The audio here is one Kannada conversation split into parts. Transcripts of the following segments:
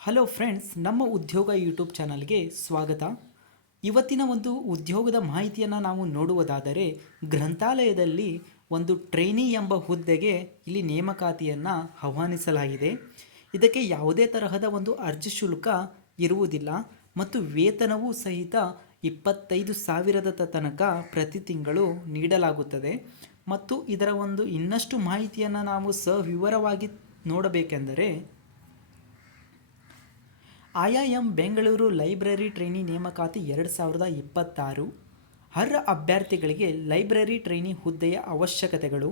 ಹಲೋ ಫ್ರೆಂಡ್ಸ್, ನಮ್ಮ ಉದ್ಯೋಗ ಯೂಟ್ಯೂಬ್ ಚಾನಲ್ಗೆ ಸ್ವಾಗತ. ಇವತ್ತಿನ ಒಂದು ಉದ್ಯೋಗದ ಮಾಹಿತಿಯನ್ನು ನಾವು ನೋಡುವುದಾದರೆ, ಗ್ರಂಥಾಲಯದಲ್ಲಿ ಒಂದು ಟ್ರೈನಿ ಎಂಬ ಹುದ್ದೆಗೆ ಇಲ್ಲಿ ನೇಮಕಾತಿಯನ್ನು ಆಹ್ವಾನಿಸಲಾಗಿದೆ. ಇದಕ್ಕೆ ಯಾವುದೇ ತರಹದ ಒಂದು ಅರ್ಜಿ ಶುಲ್ಕ ಇರುವುದಿಲ್ಲ ಮತ್ತು ವೇತನವೂ ಸಹಿತ 25,000 ತನಕ ಪ್ರತಿ ತಿಂಗಳು ನೀಡಲಾಗುತ್ತದೆ. ಮತ್ತು ಇದರ ಒಂದು ಇನ್ನಷ್ಟು ಮಾಹಿತಿಯನ್ನು ನಾವು ಸವಿವರವಾಗಿ ನೋಡಬೇಕೆಂದರೆ, IIM ಬೆಂಗಳೂರು ಲೈಬ್ರರಿ ಟ್ರೈನಿ ನೇಮಕಾತಿ 2026. ಅರ್ಹ ಅಭ್ಯರ್ಥಿಗಳಿಗೆ ಲೈಬ್ರರಿ ಟ್ರೈನಿ ಹುದ್ದೆಯ ಅವಶ್ಯಕತೆಗಳು,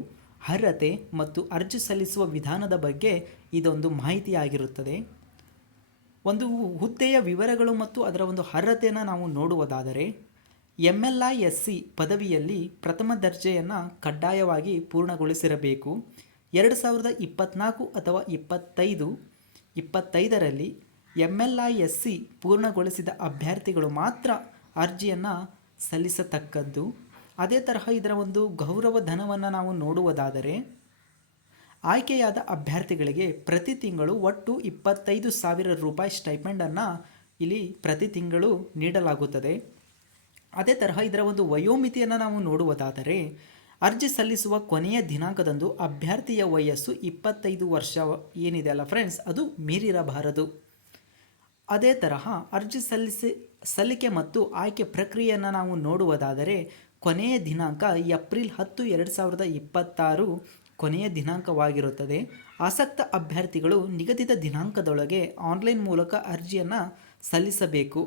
ಅರ್ಹತೆ ಮತ್ತು ಅರ್ಜಿ ಸಲ್ಲಿಸುವ ವಿಧಾನದ ಬಗ್ಗೆ ಇದೊಂದು ಮಾಹಿತಿಯಾಗಿರುತ್ತದೆ. ಒಂದು ಹುದ್ದೆಯ ವಿವರಗಳು ಮತ್ತು ಅದರ ಒಂದು ಅರ್ಹತೆಯನ್ನು ನಾವು ನೋಡುವುದಾದರೆ, MLISC ಪದವಿಯಲ್ಲಿ ಪ್ರಥಮ ದರ್ಜೆಯನ್ನು ಕಡ್ಡಾಯವಾಗಿ ಪೂರ್ಣಗೊಳಿಸಿರಬೇಕು. 2024 ಅಥವಾ 25ರಲ್ಲಿ MLISC ಪೂರ್ಣಗೊಳಿಸಿದ ಅಭ್ಯರ್ಥಿಗಳು ಮಾತ್ರ ಅರ್ಜಿಯನ್ನು ಸಲ್ಲಿಸತಕ್ಕದ್ದು. ಅದೇ ತರಹ ಇದರ ಒಂದು ಗೌರವ ಧನವನ್ನು ನಾವು ನೋಡುವುದಾದರೆ, ಆಯ್ಕೆಯಾದ ಅಭ್ಯರ್ಥಿಗಳಿಗೆ ಪ್ರತಿ ತಿಂಗಳು ಒಟ್ಟು 25,000 ರೂಪಾಯಿ ಸ್ಟೈಪೆಂಡನ್ನು ಇಲ್ಲಿ ಪ್ರತಿ ತಿಂಗಳು ನೀಡಲಾಗುತ್ತದೆ. ಅದೇ ತರಹ ಇದರ ಒಂದು ವಯೋಮಿತಿಯನ್ನು ನಾವು ನೋಡುವುದಾದರೆ, ಅರ್ಜಿ ಸಲ್ಲಿಸುವ ಕೊನೆಯ ದಿನಾಂಕದಂದು ಅಭ್ಯರ್ಥಿಯ ವಯಸ್ಸು 25 ವರ್ಷ ಏನಿದೆ ಅಲ್ಲ ಫ್ರೆಂಡ್ಸ್, ಅದು ಮೀರಿರಬಾರದು. ಅದೇ ತರಹ ಅರ್ಜಿ ಸಲ್ಲಿಕೆ ಮತ್ತು ಆಯ್ಕೆ ಪ್ರಕ್ರಿಯೆಯನ್ನು ನಾವು ನೋಡುವುದಾದರೆ, ಕೊನೆಯ ದಿನಾಂಕ ಏಪ್ರಿಲ್ 10, 2026 ಕೊನೆಯ ದಿನಾಂಕವಾಗಿರುತ್ತದೆ. ಆಸಕ್ತ ಅಭ್ಯರ್ಥಿಗಳು ನಿಗದಿತ ದಿನಾಂಕದೊಳಗೆ ಆನ್ಲೈನ್ ಮೂಲಕ ಅರ್ಜಿಯನ್ನು ಸಲ್ಲಿಸಬೇಕು.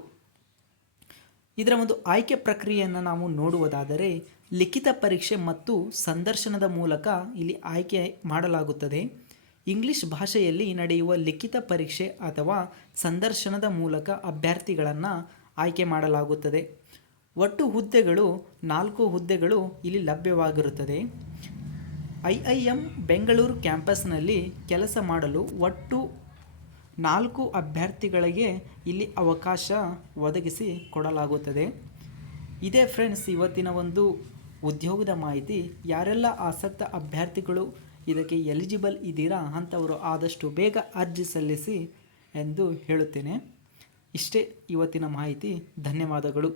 ಇದರ ಒಂದು ಆಯ್ಕೆ ಪ್ರಕ್ರಿಯೆಯನ್ನು ನಾವು ನೋಡುವುದಾದರೆ, ಲಿಖಿತ ಪರೀಕ್ಷೆ ಮತ್ತು ಸಂದರ್ಶನದ ಮೂಲಕ ಇಲ್ಲಿ ಆಯ್ಕೆ ಮಾಡಲಾಗುತ್ತದೆ. ಇಂಗ್ಲಿಷ್ ಭಾಷೆಯಲ್ಲಿ ನಡೆಯುವ ಲಿಖಿತ ಪರೀಕ್ಷೆ ಅಥವಾ ಸಂದರ್ಶನದ ಮೂಲಕ ಅಭ್ಯರ್ಥಿಗಳನ್ನು ಆಯ್ಕೆ ಮಾಡಲಾಗುತ್ತದೆ. ಒಟ್ಟು ಹುದ್ದೆಗಳು 4 ಹುದ್ದೆಗಳು ಇಲ್ಲಿ ಲಭ್ಯವಾಗಿರುತ್ತದೆ. IIM ಬೆಂಗಳೂರು ಕ್ಯಾಂಪಸ್ನಲ್ಲಿ ಕೆಲಸ ಮಾಡಲು ಒಟ್ಟು 4 ಅಭ್ಯರ್ಥಿಗಳಿಗೆ ಇಲ್ಲಿ ಅವಕಾಶ ಒದಗಿಸಿ ಕೊಡಲಾಗುತ್ತದೆ. ಇದೇ ಫ್ರೆಂಡ್ಸ್ ಇವತ್ತಿನ ಒಂದು ಉದ್ಯೋಗದ ಮಾಹಿತಿ. ಯಾರೆಲ್ಲ ಆಸಕ್ತ ಅಭ್ಯರ್ಥಿಗಳು ಇದಕ್ಕೆ ಎಲಿಜಿಬಲ್ ಇದ್ದೀರಾ ಅಂಥವರು ಆದಷ್ಟು ಬೇಗ ಅರ್ಜಿ ಸಲ್ಲಿಸಿ ಎಂದು ಹೇಳುತ್ತೇನೆ. ಇಷ್ಟೇ ಇವತ್ತಿನ ಮಾಹಿತಿ. ಧನ್ಯವಾದಗಳು.